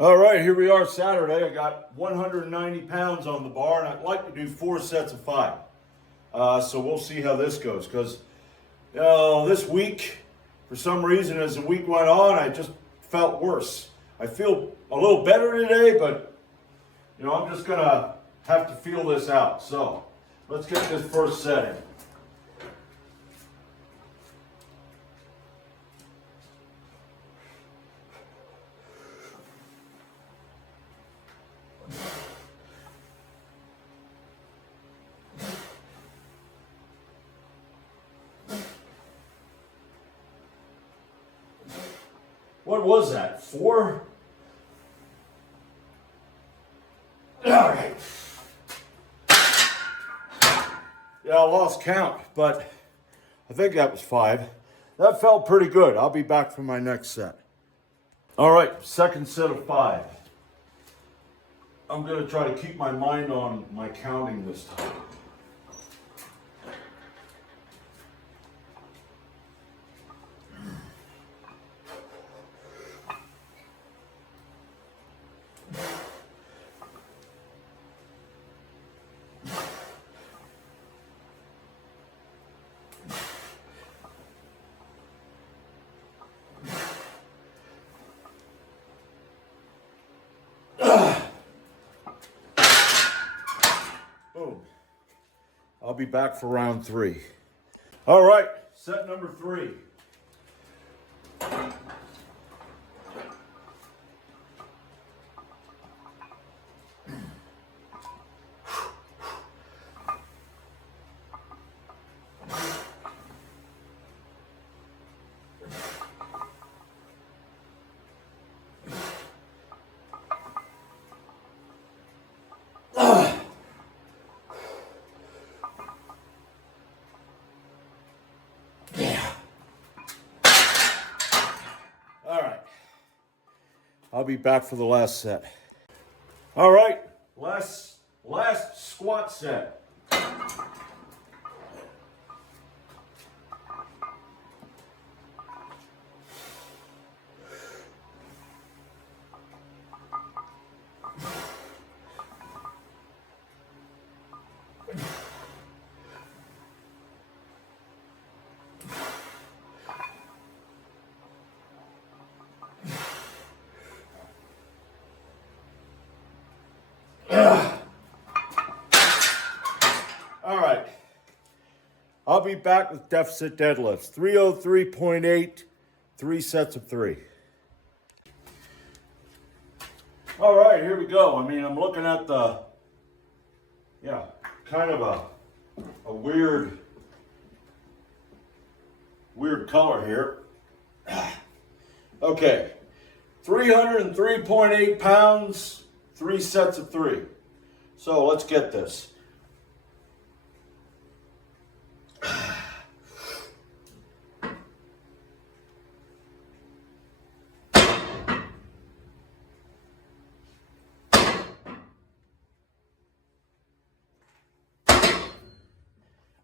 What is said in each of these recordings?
All right, here we are Saturday. I got 190 pounds on the bar, and I'd like to do 4 sets of 5. So we'll see how this goes, because this week, for some reason, as the week went on, I just felt worse. I feel a little better today, but I'm just gonna have to feel this out. So let's get this first set in. What was that, 4? All right. Yeah, I lost count, but I think that was 5. That felt pretty good. I'll be back for my next set. All right, second set of 5. I'm gonna try to keep my mind on my counting this time. Boom. I'll be back for round 3. All right, set number 3. All right, I'll be back for the last set. All right, last squat set. All right, I'll be back with deficit deadlifts. 303.8, 3 sets of 3. All right, here we go. I mean, I'm looking at the, kind of a weird color here. Okay, 303.8 pounds, 3 sets of 3. So let's get this.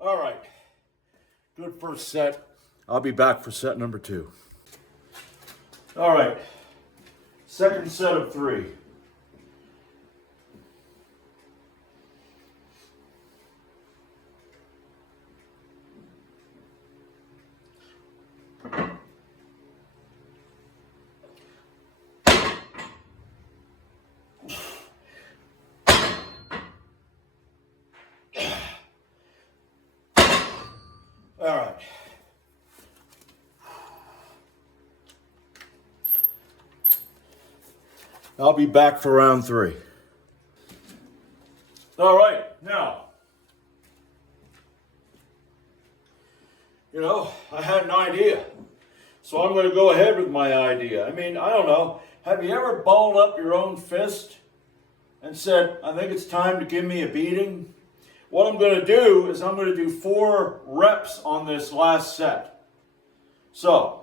All right, good first set. I'll be back for set number 2. All right, second set of 3. All right. I'll be back for round 3. All right, now, I had an idea. So I'm going to go ahead with my idea. I mean, I don't know. Have you ever balled up your own fist and said, I think it's time to give me a beating? What I'm going to do is I'm going to do 4 reps on this last set. So,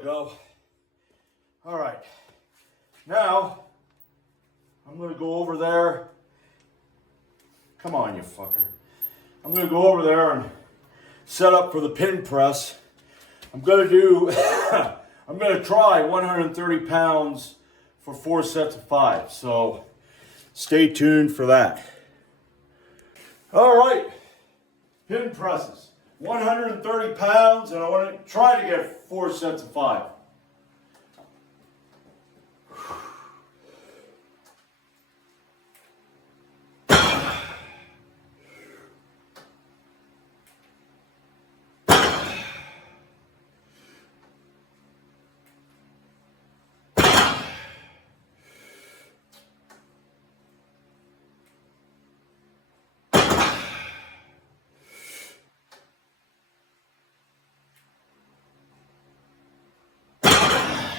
we go. All right. Now, I'm going to go over there. Come on, you fucker. I'm going to go over there and set up for the pin press. I'm going to try 130 pounds for 4 sets of 5. So stay tuned for that. All right. Pin presses. 130 pounds, and I want to try to get 4 sets of 5.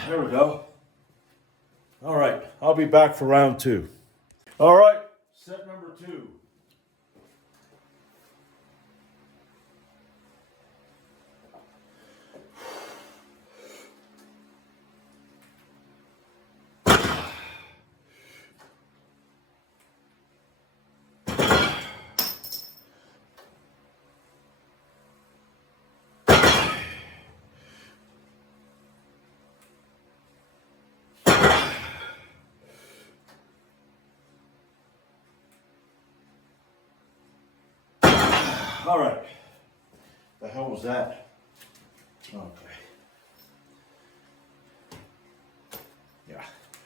There we go. All right, I'll be back for round 2. All right, set number 2. All right. The hell was that? Okay. Yeah.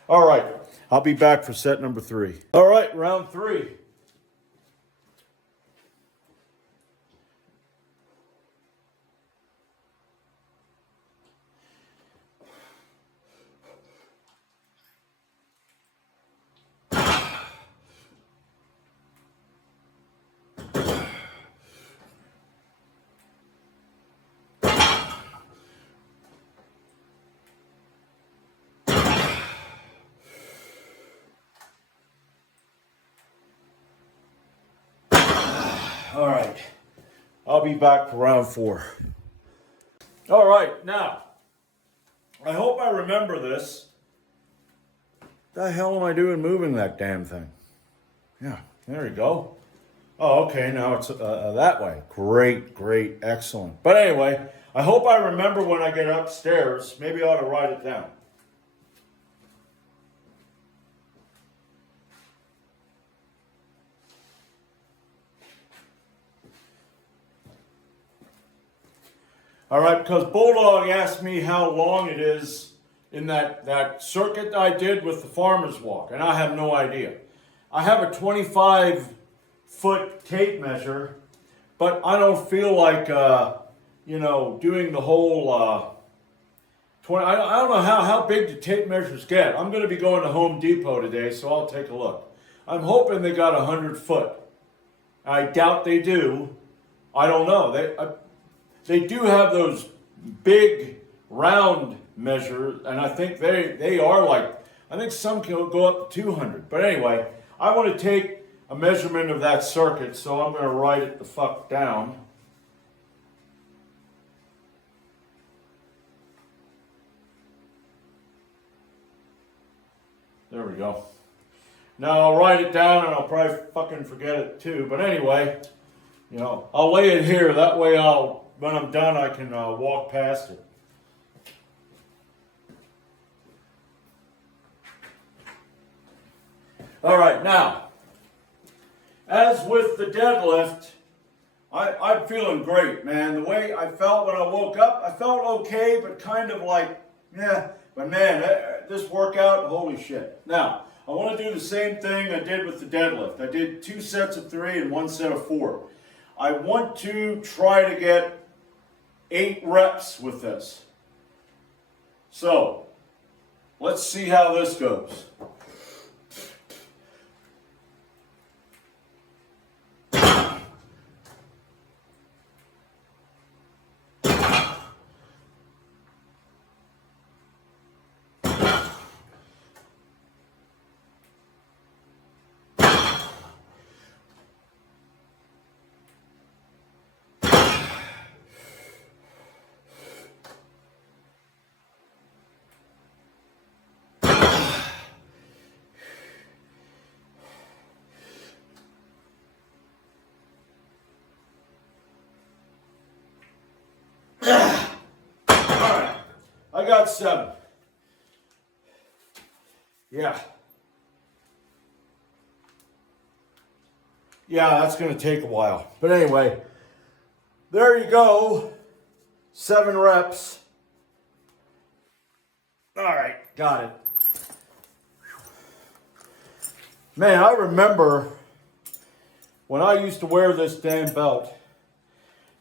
All right. I'll be back for set number 3. All right, round 3. All right, I'll be back for round 4. All right, now, I hope I remember this. The hell am I doing moving that damn thing? Yeah, there you go. Oh, okay, now it's that way. Great, excellent. But anyway, I hope I remember when I get upstairs. Maybe I ought to write it down. All right, because Bulldog asked me how long it is in that circuit I did with the farmer's walk, and I have no idea. I have a 25-foot tape measure, but I don't feel like, doing the whole 20. I don't know how big the tape measures get. I'm going to be going to Home Depot today, so I'll take a look. I'm hoping they got 100 foot. I doubt they do. I don't know. They do have those big round measures, and I think they are like, I think some can go up to 200. But anyway, I want to take a measurement of that circuit, so I'm going to write it the fuck down. There we go. Now I'll write it down, and I'll probably fucking forget it too. But anyway, I'll lay it here. That way when I'm done, I can walk past it. All right, now, as with the deadlift, I'm feeling great, man. The way I felt when I woke up, I felt okay, but kind of like, yeah. But man, this workout, holy shit. Now, I want to do the same thing I did with the deadlift. I did 2 sets of 3 and 1 set of 4. I want to try to get 8 reps with this. So, let's see how this goes. I got 7. Yeah. Yeah, that's going to take a while. But anyway, there you go. 7 reps. All right, got it. Man, I remember when I used to wear this damn belt,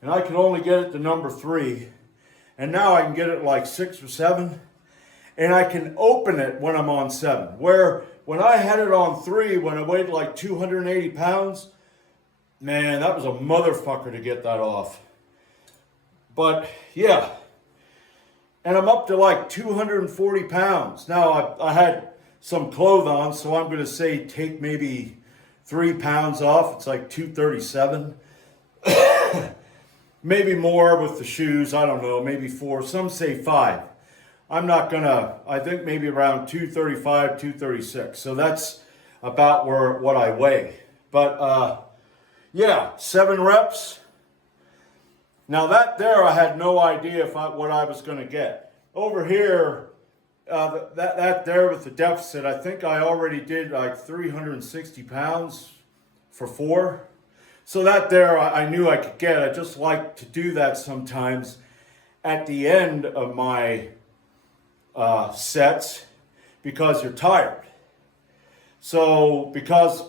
and I could only get it to number 3, and now I can get it like 6 or 7, and I can open it when I'm on 7. Where when I had it on 3, when I weighed like 280 pounds, man, that was a motherfucker to get that off. But yeah, and I'm up to like 240 pounds. Now I had some clothes on, so I'm going to say take maybe 3 pounds off. It's like 237. Maybe more with the shoes. I don't know. Maybe 4. Some say 5. I'm not going to, I think maybe around 235, 236. So that's about what I weigh. But yeah, 7 reps. Now that there, I had no idea what I was going to get. Over here, that there with the deficit, I think I already did like 360 pounds for 4. So that there, I knew I could get. I just like to do that sometimes at the end of my sets because you're tired. So because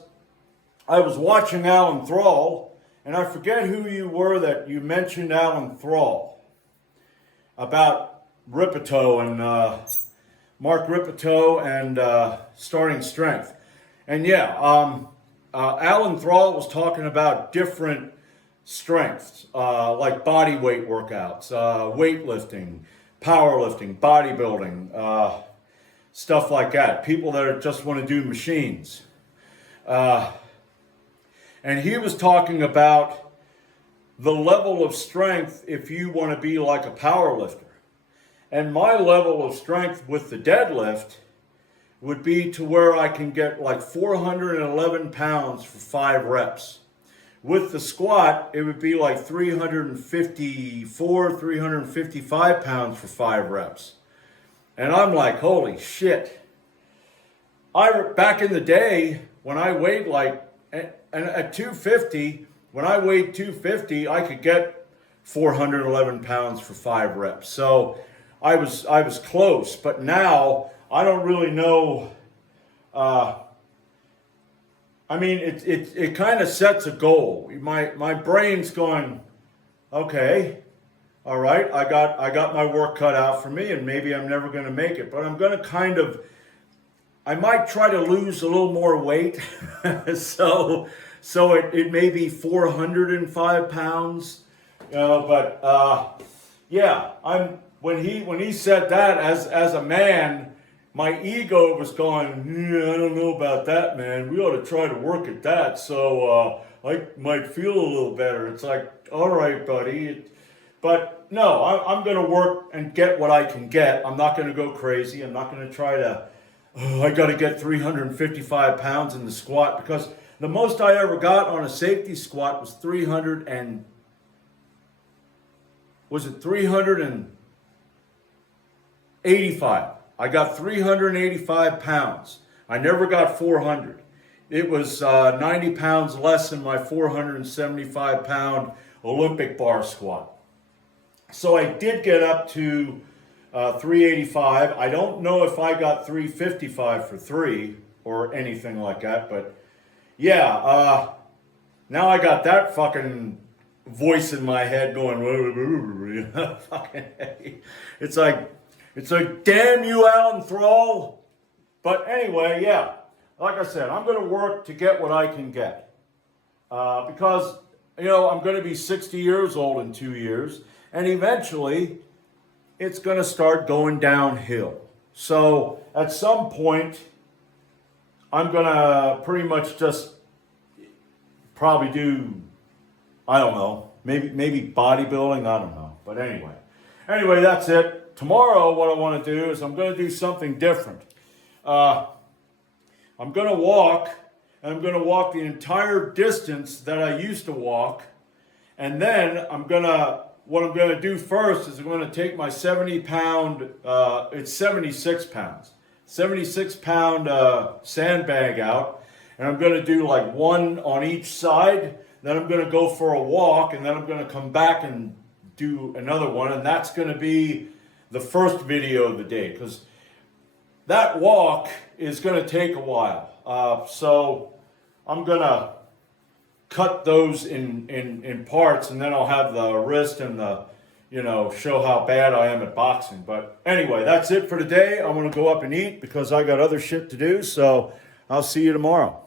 I was watching Alan Thrall, and I forget who you were that you mentioned Alan Thrall about Ripito and Mark Ripito and starting strength. And yeah, Alan Thrall was talking about different strengths, like body weight workouts, weightlifting, powerlifting, bodybuilding, stuff like that. People that just want to do machines. And he was talking about the level of strength if you want to be like a power lifter. And my level of strength with the deadlift would be to where I can get like 411 pounds for 5 reps. With the squat, it would be like 354, 355 pounds for 5 reps. And I'm like, holy shit. Back in the day, when I weighed like, and at 250, when I weighed 250, I could get 411 pounds for 5 reps. So I was close, but now I don't really know. I mean, it kind of sets a goal. My brain's going, okay, all right, I got my work cut out for me, and maybe I'm never going to make it, but I'm going to I might try to lose a little more weight, so it may be 405 pounds, but yeah, when he said that as a man, my ego was going, yeah, I don't know about that, man. We ought to try to work at that, so I might feel a little better. It's like, all right, buddy, but no, I'm going to work and get what I can get. I'm not going to go crazy. I'm not going to try to. I got to get 355 pounds in the squat, because the most I ever got on a safety squat was 385. I got 385 pounds. I never got 400. It was 90 pounds less than my 475 pound Olympic bar squat. So I did get up to 385. I don't know if I got 355 for 3 or anything like that, but yeah, now I got that fucking voice in my head going, it's like, damn you, Alan Thrall. But anyway, yeah, like I said, I'm going to work to get what I can get, because, I'm going to be 60 years old in 2 years, and eventually it's going to start going downhill. So at some point, I'm going to pretty much just probably do, I don't know, maybe bodybuilding, I don't know. But anyway, that's it. Tomorrow, what I want to do is I'm going to do something different. I'm going to walk, and I'm going to walk the entire distance that I used to walk, and then I'm going to what I'm going to do first is I'm going to take my 70 pound, it's 76 pounds, 76 pound sandbag out, and I'm going to do like one on each side. Then I'm going to go for a walk, and then I'm going to come back and do another one, and that's going to be the first video of the day, because that walk is going to take a while. So I'm going to cut those in parts, and then I'll have the wrist and the, show how bad I am at boxing. But anyway, that's it for today. I'm going to go up and eat because I got other shit to do. So I'll see you tomorrow.